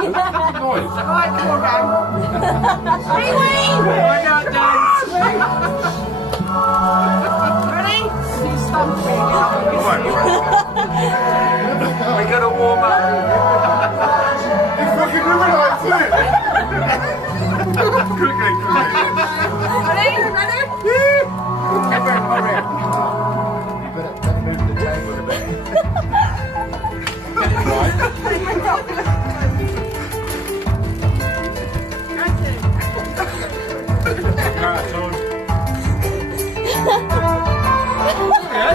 Noise. Right, come on, man. Pee-wee! Find out, Dan. Ready? You stump me. We got to warm up. He's fucking doing like this. Quickly. Ready? Ready? Hurry. You better move the table a bit. Right, so.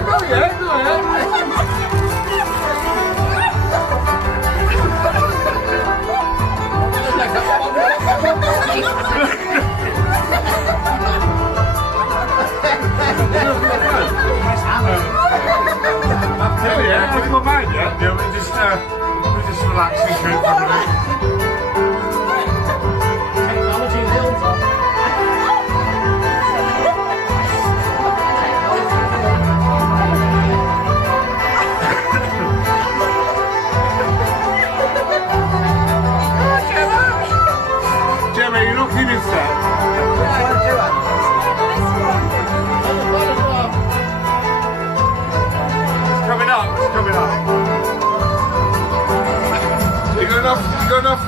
Go ahead. I'll tell you, what's my mind yet? Yeah, we're just relaxing for a minute. Technology builds up. Gemma, you're not feeling set. Coming up. You got enough?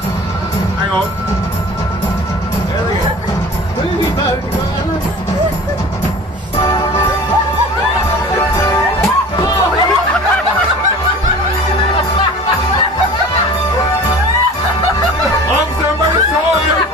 Hang on. There we go. Really bad. I'm somebody time.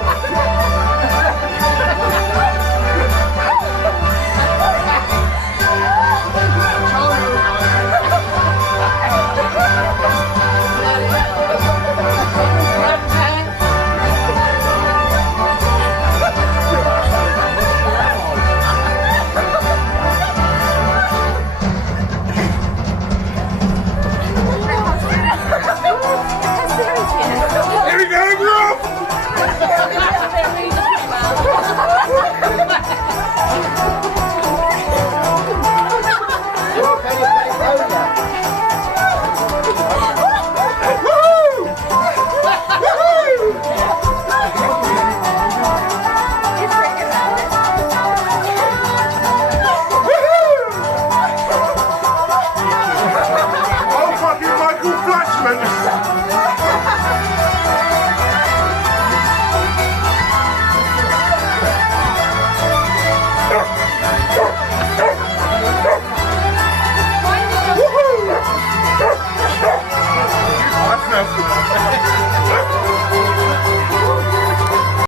Here we go, Rob! Oh, fucking Michael Flatchman! That's enough.